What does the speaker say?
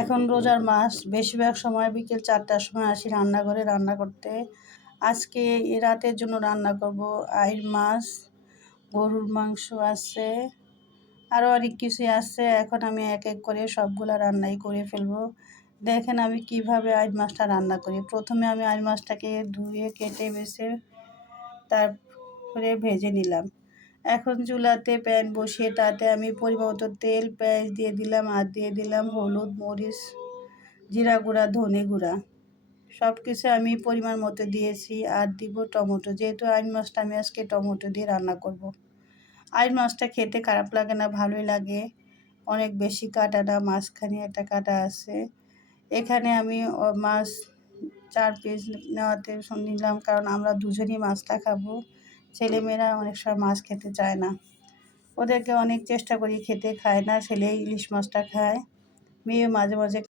এখন রোজার মাস, বেশিরভাগ সময় বিকেল ৪টার সময় আসি রান্নাঘরে রান্না করতে। আজকে রাতের জন্য রান্না করব আইড় মাছ, গরুর মাংস আছে, আরও অনেক কিছুই আছে। এখন আমি এক এক করে সবগুলা রান্নাই করে ফেলবো। দেখেন আমি কিভাবে আইড় মাছটা রান্না করি। প্রথমে আমি আইড় মাছটাকে ধুয়ে কেটে বেছে তারপরে ভেজে নিলাম। এখন চুলাতে প্যান বসিয়ে তাতে আমি পরিমাণ মতো তেল, পেঁয়াজ দিয়ে দিলাম, আর দিয়ে দিলাম হলুদ, মরিচ, জিরা গুঁড়া, ধনে গুঁড়া, সব কিছু আমি পরিমাণ মতো দিয়েছি। আর দিব টমেটো, যেহেতু আইড় মাছটা আমি আজকে টমেটো দিয়ে রান্না করব। আইড় মাছটা খেতে খারাপ লাগে না, ভালোই লাগে, অনেক বেশি কাটা না, মাঝখানে একটা কাটা আছে। এখানে আমি মাছ 4 পিস নেওয়াতে নিলাম, কারণ আমরা দুজনই মাছটা খাবো। ছেলেমেয়েরা অনেক সময় মাছ খেতে চায় না, ওদেরকে অনেক চেষ্টা করি, খেতে খায় না। ছেলে ইলিশ মাছটা খায়, মেয়ে মাঝে মাঝে